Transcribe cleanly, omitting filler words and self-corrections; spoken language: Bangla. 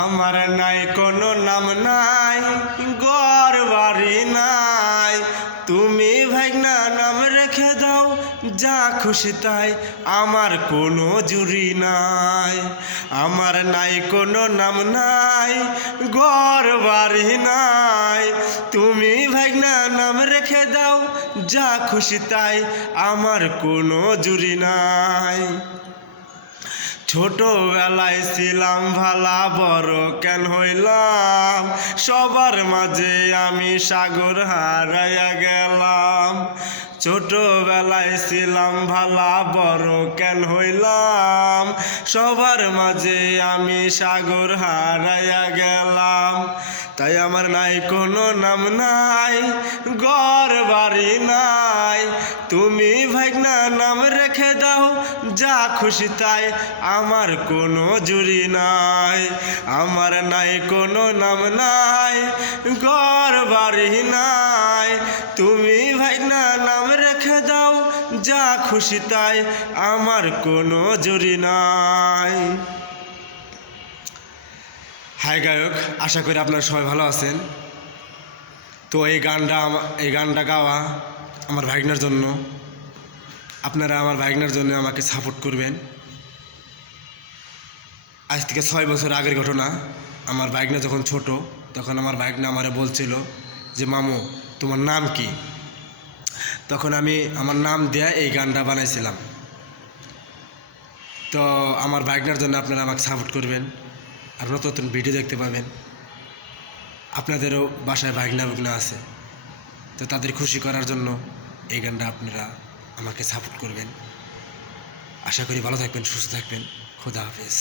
আমার নাই কোনো নাম নাই, ঘর বাড়ি নাই, তুমি ভাইগনা নাম রেখে দাও যা খুশি তাই, আমার কোনো জুরি নাই। আমার নাই কোনো নাম নাই, ঘর বাড়ি নাই, তুমি ভাইগনা নাম রেখে দাও যা খুশি তাই, আমার কোনো জুরি নাই। ছোটবেলায় ছিলাম ভালা, বড় কেন হইলাম, সবার মাঝে আমি সাগর হারাইয়া গেলাম। ছোটবেলায় ছিলাম ভালা, বড় কেন হইলাম, সবার মাঝে আমি সাগর হারাইয়া গেলাম। তাই আমার নাই কোনো নাম নাই, ঘর বাড়ি নাই, তুমি ভাইগনা নাম রেখে দাও যা খুশি তাই, আমার কোনো জুরি নাই। আমার নাই কোনো নাম নাই, ঘর বাড়ি নাই, তুমি ভাইগনা নাম রেখে দাও যা খুশি তাই, আমার কোনো জুরি নাই। হাই গায়ক, আশা করি আপনারা সবাই ভালো আছেন। তো এই গানটা গাওয়া আমার ভাইগনার জন্য। আপনারা আমার ভাইগনার জন্য আমাকে সাপোর্ট করবেন। আজ থেকে 6 বছর আগের ঘটনা। আমার ভাইগনা যখন ছোট, তখন আমার ভাইগনা আমারে বলছিল যে মামু তোমার নাম কি। তখন আমি আমার নাম দিয়ে এই গানটা বানাইছিলাম। তো আমার ভাইগনার জন্য আপনারা আমাকে সাপোর্ট করবেন, আর নতুন নতুন ভিডিও দেখতে পাবেন। আপনাদেরও বাসায় ভাইগনা আছে, তো তাদের খুশি করার জন্য এই গানটা আপনারা আমাকে সাপোর্ট করবেন। আশা করি ভালো থাকবেন, সুস্থ থাকবেন। খোদা হাফেজ।